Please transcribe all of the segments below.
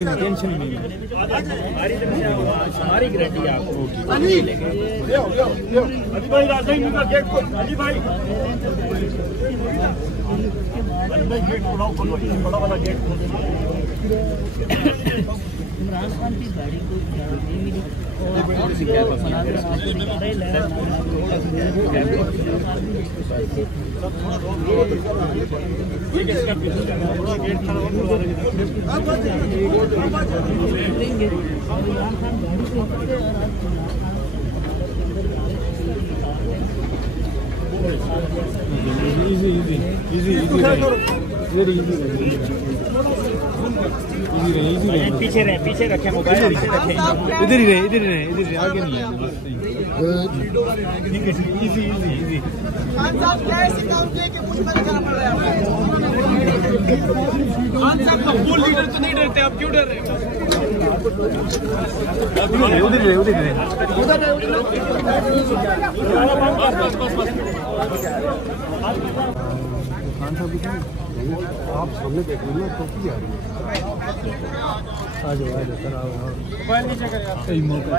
Tension नहीं है, हमारी गारंटी है आपको। अली भाई राजधानी का गेट खोल, अली भाई गेट खोलो, बड़ा वाला गेट खोलो। इमरान खान की गाड़ी को नहीं मिली और मंाजर आपको दिखा रहे पीछे रखे मोबाइल, इधर ही रहे आगे नहीं है। इजी खान साहब क्या ऐसी काम किए कि मुझ पर करना पड़ रहा है? खान साहब का फुल लीडर तो नहीं डरते, आप क्यों डर रहे हैं? उधर खान साहब आप सामने बैठे ना तो क्या आ जाओ सर, आओ मोबाइल नीचे कर यार, सही मौका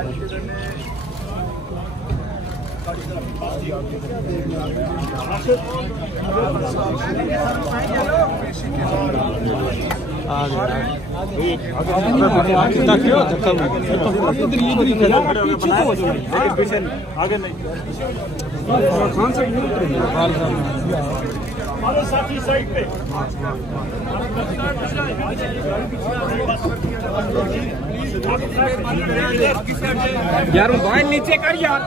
आगे नहीं खान साहब हमारे साथी साइड पे यार मोबाइल नीचे कर यार।